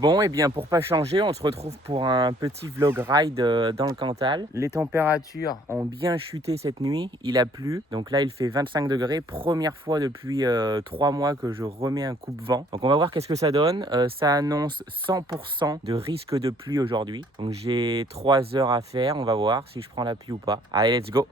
Bon, et bien pour pas changer, on se retrouve pour un petit vlog ride dans le Cantal. Les températures ont bien chuté cette nuit, il a plu. Donc là, il fait 25 degrés. Première fois depuis 3 mois que je remets un coupe-vent. Donc on va voir qu'est-ce que ça donne. Ça annonce 100% de risque de pluie aujourd'hui. Donc j'ai 3 heures à faire. On va voir si je prends la pluie ou pas. Allez, let's go!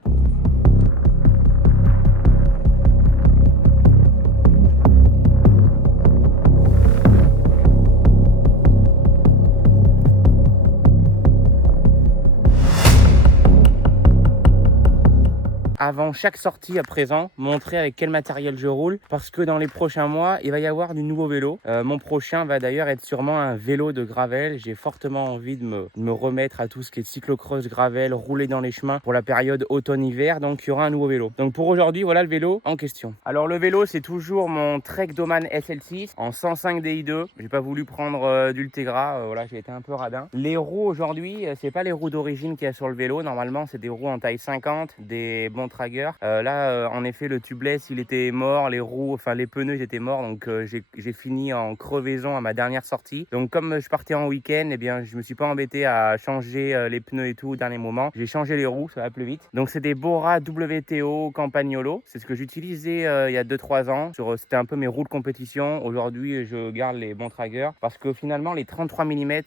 Avant chaque sortie à présent, montrer avec quel matériel je roule parce que dans les prochains mois, il va y avoir du nouveau vélo. Mon prochain va d'ailleurs être sûrement un vélo de gravel. J'ai fortement envie de me remettre à tout ce qui est cyclocross, gravel, rouler dans les chemins pour la période automne-hiver. Donc il y aura un nouveau vélo. Donc pour aujourd'hui, voilà le vélo en question. Alors le vélo, c'est toujours mon Trek Doman SL6 en 105 Di2. J'ai pas voulu prendre d'Ultegra, voilà, j'ai été un peu radin. Les roues aujourd'hui, c'est pas les roues d'origine qu'il y a sur le vélo. Normalement, c'est des roues en taille 50, des bons Traeger. En effet, le tubeless, il était mort, les roues, enfin les pneus, ils étaient morts, donc j'ai fini en crevaison à ma dernière sortie. Donc comme je partais en week-end, eh bien, je me suis pas embêté à changer les pneus et tout au dernier moment. J'ai changé les roues, ça va plus vite. Donc c'est des Bora WTO Campagnolo. C'est ce que j'utilisais il y a 2-3 ans. C'était un peu mes roues de compétition. Aujourd'hui, je garde les bons Traeger parce que finalement, les 33 mm,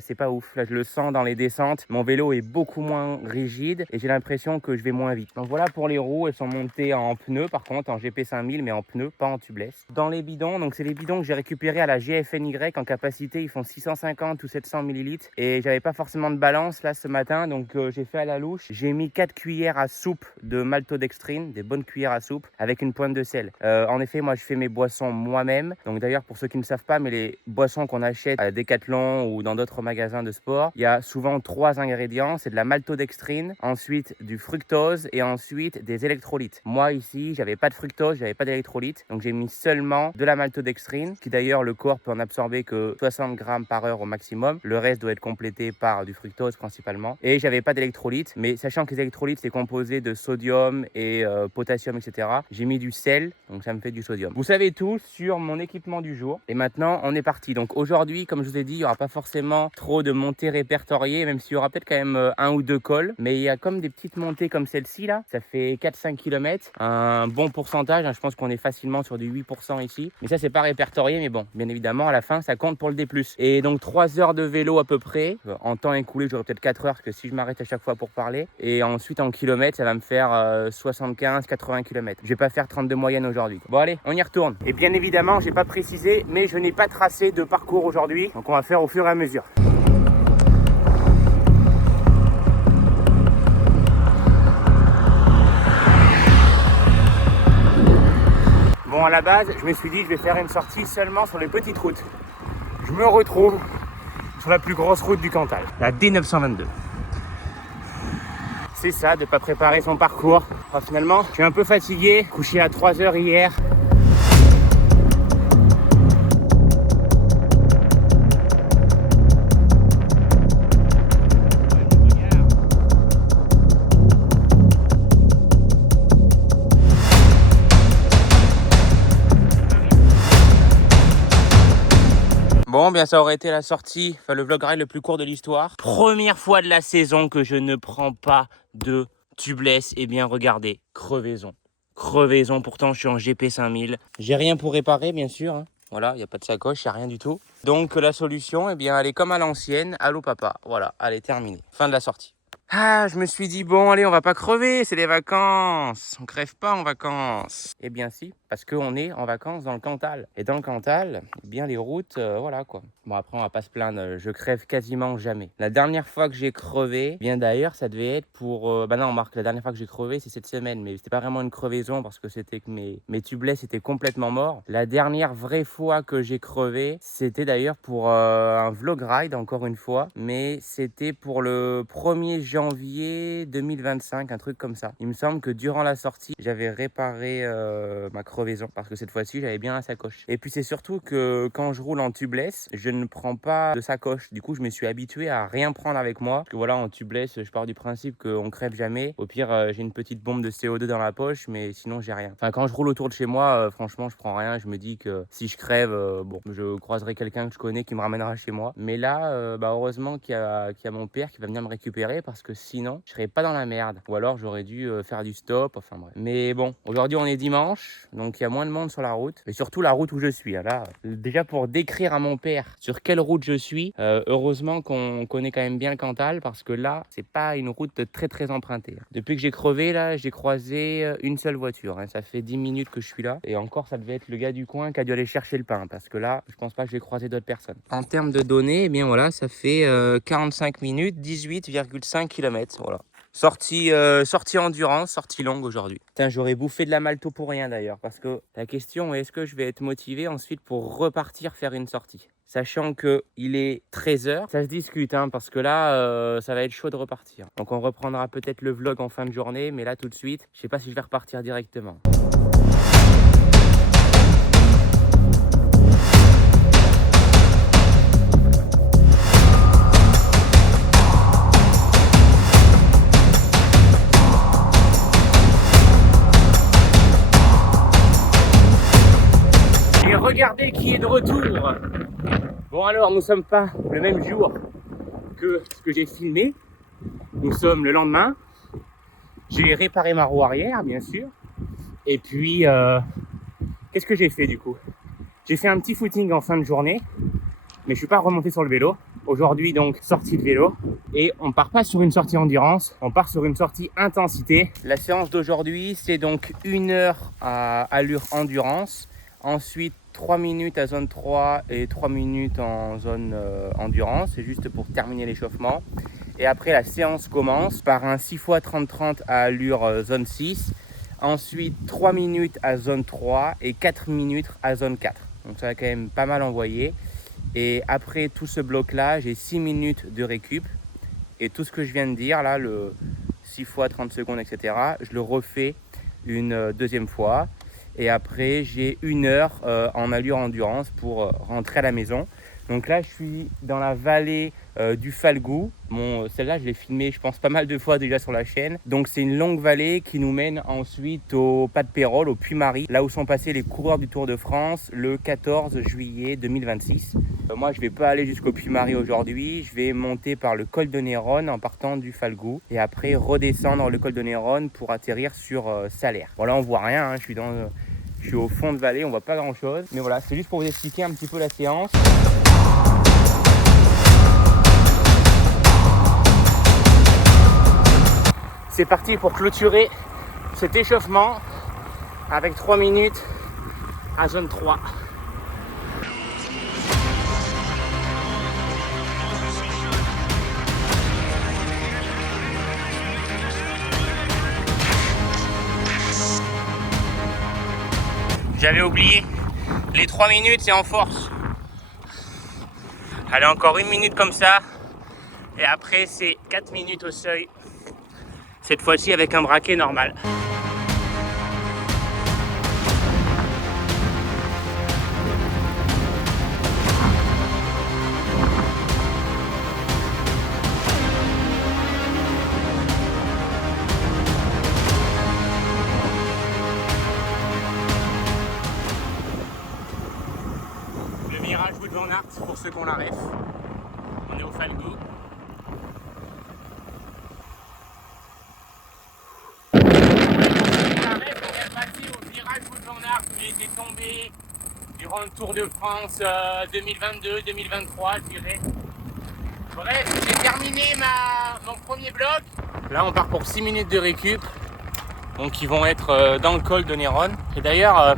c'est pas ouf. Là, je le sens dans les descentes. Mon vélo est beaucoup moins rigide et j'ai l'impression que je vais moins vite. Donc voilà pour les roues, elles sont montées en pneus par contre, en GP5000, mais en pneus, pas en tubeless. Dans les bidons, donc c'est les bidons que j'ai récupérés à la GFNY en capacité, ils font 650 ou 700 ml et j'avais pas forcément de balance là ce matin, donc j'ai fait à la louche. J'ai mis 4 cuillères à soupe de maltodextrine, des bonnes cuillères à soupe avec une pointe de sel. En effet, moi je fais mes boissons moi-même. Donc d'ailleurs, pour ceux qui ne savent pas, mais les boissons qu'on achète à Decathlon ou dans d'autres magasins de sport, il y a souvent 3 ingrédients. C'est de la maltodextrine, ensuite du fructose et ensuite des électrolytes. Moi ici, j'avais pas de fructose, j'avais pas d'électrolytes, donc j'ai mis seulement de la maltodextrine, qui d'ailleurs le corps peut en absorber que 60 grammes par heure au maximum. Le reste doit être complété par du fructose principalement. Et j'avais pas d'électrolytes, mais sachant que les électrolytes c'est composé de sodium et potassium, etc. J'ai mis du sel, donc ça me fait du sodium. Vous savez tout sur mon équipement du jour. Et maintenant, on est parti. Donc aujourd'hui, comme je vous ai dit, il y aura pas forcément trop de montées répertoriées, même s'il y aura peut-être quand même 1 ou 2 cols, mais il y a comme des petites montées comme celle-ci là. Ça fait 4-5 km, un bon pourcentage, je pense qu'on est facilement sur du 8% ici, mais ça c'est pas répertorié, mais bon, bien évidemment à la fin ça compte pour le D+. Et donc 3 heures de vélo à peu près, en temps écoulé j'aurais peut-être 4 heures, parce que si je m'arrête à chaque fois pour parler, et ensuite en kilomètres ça va me faire 75-80 km. Je vais pas faire 32 moyenne aujourd'hui. Bon allez, on y retourne. Et bien évidemment, j'ai pas précisé, mais je n'ai pas tracé de parcours aujourd'hui, donc on va faire au fur et à mesure. Bon, à la base, je me suis dit je vais faire une sortie seulement sur les petites routes. Je me retrouve sur la plus grosse route du Cantal, la D922. C'est ça, de ne pas préparer son parcours. Enfin, finalement, je suis un peu fatigué, couché à 3 heures hier. Bon, bien ça aurait été la sortie, enfin le vlog ride le plus court de l'histoire. Première fois de la saison que je ne prends pas de tubeless. Eh bien regardez, crevaison. Crevaison, pourtant je suis en GP5000. J'ai rien pour réparer bien sûr, hein. Voilà, il n'y a pas de sacoche, il n'y a rien du tout. Donc la solution, eh bien elle est comme à l'ancienne. Allô papa, voilà, elle est terminée. Fin de la sortie. Ah, je me suis dit, bon, allez, on va pas crever, c'est les vacances. On crève pas en vacances. Eh bien, si, parce qu'on est en vacances dans le Cantal. Et dans le Cantal, eh bien, les routes, voilà quoi. Bon, après, on va pas se plaindre, je crève quasiment jamais. La dernière fois que j'ai crevé, eh bien d'ailleurs, ça devait être pour. Bah non, Marc, la dernière fois que j'ai crevé, c'est cette semaine, mais c'était pas vraiment une crevaison parce que c'était que mes tubeless étaient complètement morts. La dernière vraie fois que j'ai crevé, c'était d'ailleurs pour un vlog ride, encore une fois, mais c'était pour le 1er janvier 2025, un truc comme ça. Il me semble que durant la sortie, j'avais réparé ma crevaison crevaison parce que cette fois-ci j'avais bien la sacoche. Et puis c'est surtout que quand je roule en tubeless, je ne prends pas de sacoche. Du coup je me suis habitué à rien prendre avec moi. Parce que voilà, en tubeless, je pars du principe qu'on crève jamais. Au pire, j'ai une petite bombe de CO2 dans la poche, mais sinon j'ai rien. Enfin, quand je roule autour de chez moi, franchement, je prends rien. Je me dis que si je crève, bon, je croiserai quelqu'un que je connais qui me ramènera chez moi. Mais là, heureusement qu'il y a mon père qui va venir me récupérer parce que sinon, je serais pas dans la merde. Ou alors, j'aurais dû faire du stop. Enfin bref. Mais bon, aujourd'hui, on est dimanche, donc il y a moins de monde sur la route. Et surtout la route où je suis. Là, déjà pour décrire à mon père sur quelle route je suis, heureusement qu'on connaît quand même bien le Cantal parce que là, c'est pas une route très très empruntée. Depuis que j'ai crevé, là, j'ai croisé une seule voiture. Ça fait 10 minutes que je suis là. Et encore, ça devait être le gars du coin qui a dû aller chercher le pain parce que là, je pense pas que j'ai croisé d'autres personnes. En termes de données, eh bien voilà, ça fait 45 minutes, 18,5 km. Voilà. Sortie endurance, sortie longue aujourd'hui. Putain, j'aurais bouffé de la malto pour rien d'ailleurs. Parce que la question est, est-ce que je vais être motivé ensuite pour repartir faire une sortie? Sachant qu'il est 13h, ça se discute parce que là, ça va être chaud de repartir. Donc on reprendra peut-être le vlog en fin de journée, mais là tout de suite, je sais pas si je vais repartir directement. Et regardez qui est de retour. Bon alors, nous sommes pas le même jour que ce que j'ai filmé. Nous sommes le lendemain. J'ai réparé ma roue arrière, bien sûr. Et puis, qu'est-ce que j'ai fait du coup? J'ai fait un petit footing en fin de journée, mais je suis pas remonté sur le vélo. Aujourd'hui, donc, sortie de vélo. Et on part pas sur une sortie endurance, on part sur une sortie intensité. La séance d'aujourd'hui, c'est donc 1 heure à allure endurance. Ensuite, 3 minutes à zone 3 et 3 minutes en zone endurance. C'est juste pour terminer l'échauffement. Et après, la séance commence par un 6 x 30-30 à allure zone 6. Ensuite, 3 minutes à zone 3 et 4 minutes à zone 4. Donc ça va quand même pas mal envoyer. Et après tout ce bloc-là, j'ai 6 minutes de récup. Et tout ce que je viens de dire, là, le 6 x 30 secondes, etc., je le refais une deuxième fois. Et après, j'ai 1 heure en allure endurance pour rentrer à la maison. Donc là, je suis dans la vallée du Falgou. Bon, celle-là, je l'ai filmée, je pense, pas mal de fois déjà sur la chaîne. Donc, c'est une longue vallée qui nous mène ensuite au Pas de Pérol, au Puy-Marie, là où sont passés les coureurs du Tour de France le 14 juillet 2026. Moi, je ne vais pas aller jusqu'au Puy-Marie aujourd'hui. Je vais monter par le col de Néronne en partant du Falgou et après redescendre le col de Néronne pour atterrir sur Salers. Bon, là, on voit rien. Je suis au fond de vallée, on voit pas grand chose. Mais voilà, c'est juste pour vous expliquer un petit peu la séance. C'est parti pour clôturer cet échauffement avec 3 minutes à zone 3. J'avais oublié, les 3 minutes c'est en force. Allez, encore 1 minute comme ça. Et après c'est 4 minutes au seuil. Cette fois-ci avec un braquet normal. Le virage Wout van Aert pour ceux qu'on la ref. On est au Falgou. J'ai été tombé durant le Tour de France 2022-2023, je dirais. Bref, j'ai terminé mon premier bloc. Là, on part pour 6 minutes de récup. Donc, ils vont être dans le col de Néronne. Et d'ailleurs,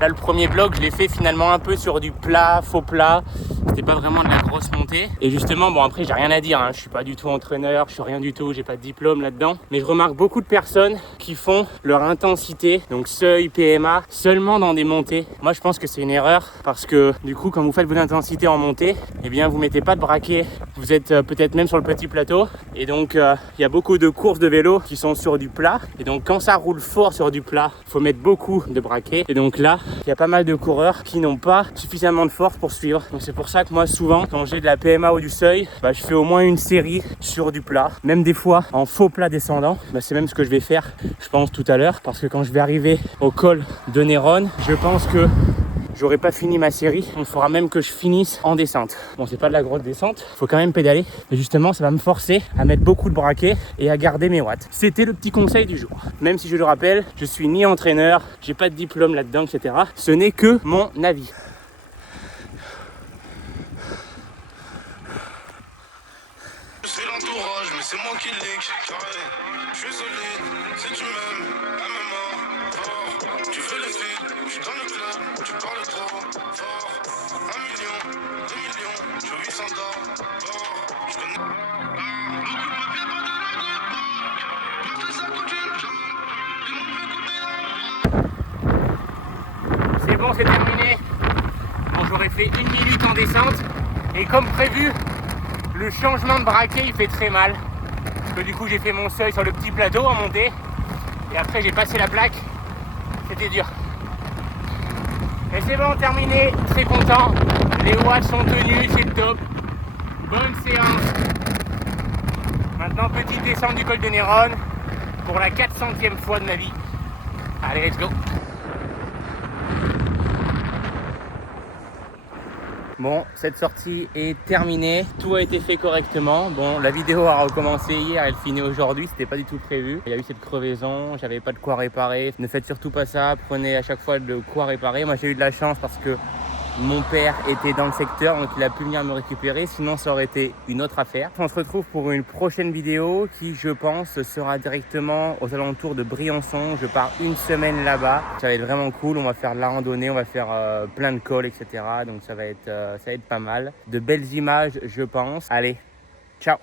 là, le premier bloc, je l'ai fait finalement un peu sur du plat, faux plat. C'était pas vraiment de la grosse montée. Et justement, bon, après, j'ai rien à dire. Je suis pas du tout entraîneur, je suis rien du tout, j'ai pas de diplôme là-dedans. Mais je remarque beaucoup de personnes qui font leur intensité, donc seuil, PMA, seulement dans des montées. Moi, je pense que c'est une erreur parce que du coup, quand vous faites vos intensités en montée, eh bien, vous mettez pas de braquet vous êtes peut-être même sur le petit plateau. Et donc il y a beaucoup de courses de vélo qui sont sur du plat. Et donc quand ça roule fort sur du plat, il faut mettre beaucoup de braquet. Et donc là, il y a pas mal de coureurs qui n'ont pas suffisamment de force pour suivre. Donc c'est pour ça que moi souvent, quand j'ai de la PMA ou du seuil, je fais au moins une série sur du plat. Même des fois en faux plat descendant. C'est même ce que je vais faire, je pense, tout à l'heure. Parce que quand je vais arriver au col de Néronne, je pense que j'aurai pas fini ma série. Il faudra même que je finisse en descente. Bon, c'est pas de la grosse descente, faut quand même pédaler. Et justement, ça va me forcer à mettre beaucoup de braquet et à garder mes watts. C'était le petit conseil du jour. Même si je le rappelle, je suis ni entraîneur, j'ai pas de diplôme là-dedans, etc. Ce n'est que mon avis. C'est l'entourage, mais c'est moi qui leak. Je suis solide, si tu m'aimes, à ma mort, fort. Tu fais le feed, je suis dans le club, tu parles trop, fort. 1 million, 2 millions, je vis sans tort, fort. Je connais. Beaucoup de papiers, pas de langue. Parce que ça coûte une jambe. Tout le monde veut couper. C'est bon, c'est terminé. Bon, j'aurais fait 1 minute en descente. Et comme prévu, le changement de braquet il fait très mal. Parce que du coup j'ai fait mon seuil sur le petit plateau en montée. Et après j'ai passé la plaque. C'était dur. Et c'est bon, terminé. Très content. Les watts sont tenus, c'est top. Bonne séance. Maintenant petite descente du col de Néronne. Pour la 400e fois de ma vie. Allez, let's go. Bon, cette sortie est terminée, tout a été fait correctement. Bon, la vidéo a recommencé hier, elle finit aujourd'hui, c'était pas du tout prévu. Il y a eu cette crevaison, j'avais pas de quoi réparer. Ne faites surtout pas ça, prenez à chaque fois de quoi réparer. Moi j'ai eu de la chance parce que mon père était dans le secteur, donc il a pu venir me récupérer, sinon ça aurait été une autre affaire. On se retrouve pour une prochaine vidéo qui, je pense, sera directement aux alentours de Briançon. Je pars une semaine là-bas, ça va être vraiment cool. On va faire de la randonnée, on va faire plein de cols, etc. Donc ça va être pas mal. De belles images, je pense. Allez, ciao!